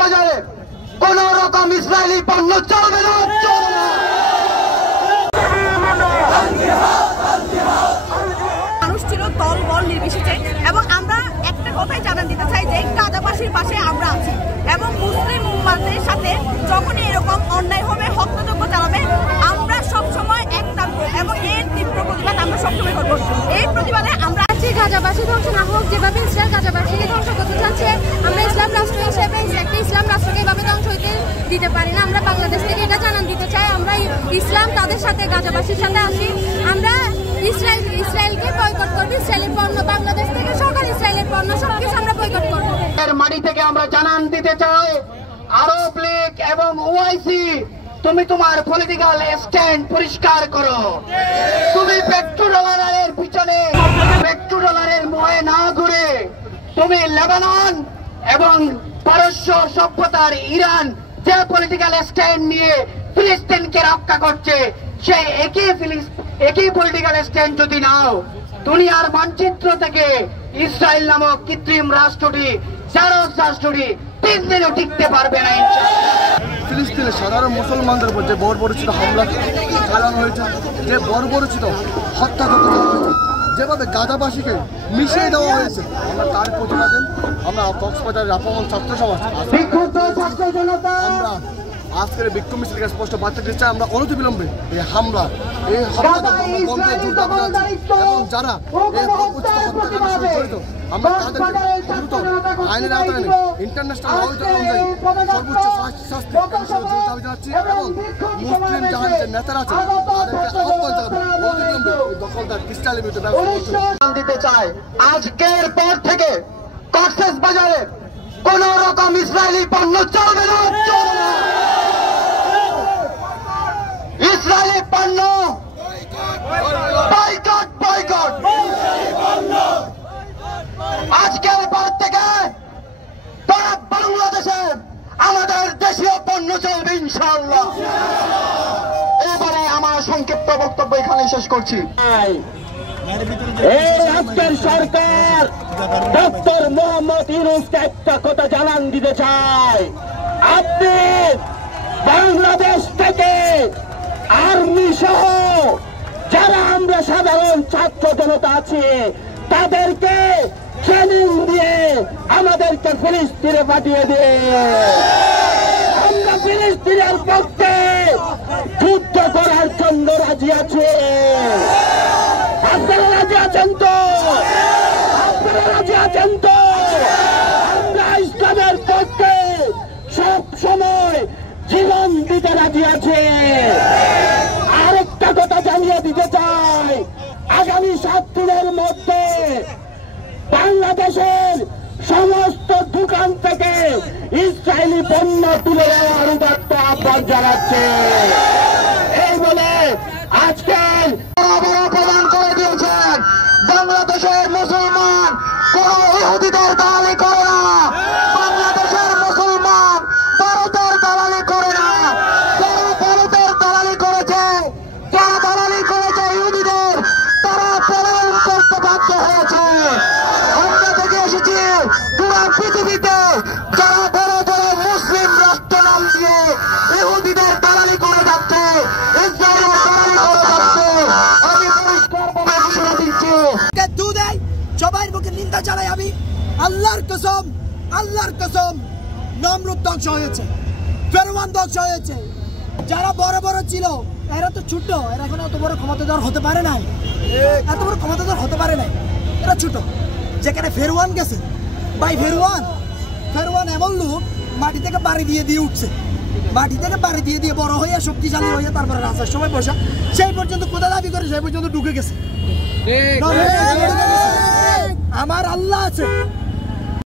বাজারে কোন রকম ইসরায়েলি পণ্য চলবে না, চলবে না। মানুষ ছিল দল বল নির্বিশেষে, এবং আমরা একটা কথাই জানান দিতে চাই যে গাজাবাসীর পাশে আমরা আছি, এবং মুসলিম উম্মাদের সাথে যখনই এরকম অন্যায় হবে, হত্যাযজ্ঞ চালাবে, আমরা সবসময় এক থাকবো এবং এর তীব্র প্রতিবাদ আমরা সবসময় করবো। এই প্রতিবাদে আমরা গাজাবাসী ধ্বংস না হোক, যেভাবে ইসরায়েল গাজাবাসীকে ধ্বংস করতে চাচ্ছে, আমরা ইসলাম রাষ্ট্র হিসেবে একটা ইসলাম রাষ্ট্রকে এভাবে ধ্বংস হইতে দিতে পারি না। আমরা বাংলাদেশ থেকে এটা জানান দিতে চাই, আমরা ইসলাম তাদের সাথে গাজাবাসীর সাথে আসি। আমরা ইসরায়েলকে বয়কট করবো, ইসরায়েলের পণ্য, বাংলাদেশ থেকে সকল ইসরায়েলের পণ্য সবকিছু আমরা বয়কট করবো। এর মাটি থেকে আমরা জানান দিতে চাই, আরব লীগ এবং ওআইসি, তুমি তোমার পলিটিক্যাল স্ট্যান্ড পরিষ্কার করো। তুমি পেট্রোডলারের পিছনে, পেট্রোডলারের মোহে না ঘুরে তুমি লেবানন এবং পারস্য সভ্যতার ইরান যে পলিটিক্যাল স্ট্যান্ড নিয়ে ফিলিস্তিনকে রক্ষা করছে, সেই একই পলিটিক্যাল স্ট্যান্ড যদি নাও, দুনিয়ার মানচিত্র থেকে ইসরায়েল নামক কৃত্রিম রাষ্ট্রটি, জারজ রাষ্ট্রটি 3 দিনও টিকতে পারবে না। ফিলিস্তিনের সাধারণ মুসলমানদের উপর যে বর্বরচিত হামলা চালানো হয়েছে, যে বর্বরচিত হত্যা করা হয়েছে, যেভাবে গাজাবাসীকে মিশিয়ে দেওয়া হয়েছে, আমরা তার প্রতিবাদে আমরা কক্সবাজারের আপামন ছাত্র সমাজ আমরা আজকের বিক্ষোভ মিছিলকে স্পষ্ট বার্তা দিতে চাই, আমরা অনতিবিলম্বে এই হামলা, এই হত্যা এবং যারা এই বর্বরচিত হত্যাকাণ্ডের সাথে জড়িত, আমরা তাদেরকে দ্রুত আইনের আওতায় এনে ইন্টারন্যাশনাল ল অনুযায়ী সর্বোচ্চ শাস্তি দাবি জানাচ্ছি, এবং মুসলিম জাহান যে নেতারা আছে তাদেরকে আহ্বান জানাবো অনতিবিলম্বে এই দখলদার ইসরায়েলের বিরুদ্ধে ব্যবস্থা দিতে চাই। আজকের পর থেকে কক্সেস বাজারে কোন রকম ইসরায়েলি পণ্য চলবে না, চলবে না। ইসরায়েলি পণ্য বয়কট, বয়কট। আজকের পর থেকে বাংলাদেশে আমাদের দেশীয় পণ্য চলবে ইনশাআল্লাহ। এবারে আমার সংক্ষিপ্ত বক্তব্য এখানে শেষ করছি। এই আজকের সরকার ডক্টর মোহাম্মদ ইউনূসকে একটা কথা জানান দিতে চাই, আপনি বাংলাদেশ থেকে আর্মি সহ যারা আমরা সাধারণ ছাত্র জনতা আছি তাদেরকে ট্রেনিং দিয়ে আমাদেরকে ফিলিস্তিনে পাঠিয়ে দিয়ে আমরা ফিলিস্তিনের পক্ষে যুদ্ধ করার জন্য রাজি আছি। আপনারা রাজি আছেন তো? আপনারা রাজি আছেন তো? আমরা ইসলামের পক্ষে সব সময় জীবন দিতে রাজি আছে। আরেকটা কথা জানিয়ে দিতে চাই, আগামী 7 দিনের মধ্যে বাংলাদেশের সমস্ত দোকান থেকে ইসরায়েলি পণ্য তুলে দেওয়ার উদাত্ত আহ্বান জানাচ্ছে। এই বলে আজকের প্রদান করে দিয়েছেন, বাংলাদেশের মুসলমান কোন ইহুদিদের দালালি করে না, বাংলাদেশের মুসলমান ভারতের দালালি করে না। যারা ভারতের দালালি করেছে, যারা দালালি করেছে ইহুদিদের, তারা পলায়ন করতে বাধ্য হয়েছে। আমরা দেখে এসেছি পুরো পৃথিবীতে যারা বড় বড় মুসলিম রাষ্ট্র নাম দিয়ে ইহুদিদের দালালি করে যাচ্ছে, ইসরায়েলের দালালি করে যাচ্ছে, আমি পরিষ্কারভাবে ঘোষণা দিচ্ছি। সবাই মুখে নিন্দা জানাই আমি। আল্লাহর কসম, আল্লাহর কসম, নমরুদ ধ্বংস হয়েছে, ফেরআউন ধ্বংস হয়েছে। যারা বড় বড় ছিল এরা তো ছোট, এরা এখন অত বড় ক্ষমতাধর হতে পারে নাই, এত বড় ক্ষমতাধর হতে পারে নাই, এরা ছোট। যেখানে ফেরআউন গেছে ভাই, ফেরআউন এমন লোক মাটি থেকে বাড়ি দিয়ে দিয়ে উঠছে, মাটি থেকে বাড়ি দিয়ে দিয়ে বড় হয়ে শক্তিশালী হয়ে তারপরে রাজার সময় বসা, সেই পর্যন্ত কোথা দাবি করে সেই পর্যন্ত ঢুকে গেছে। আমার আল্লাহ আছে,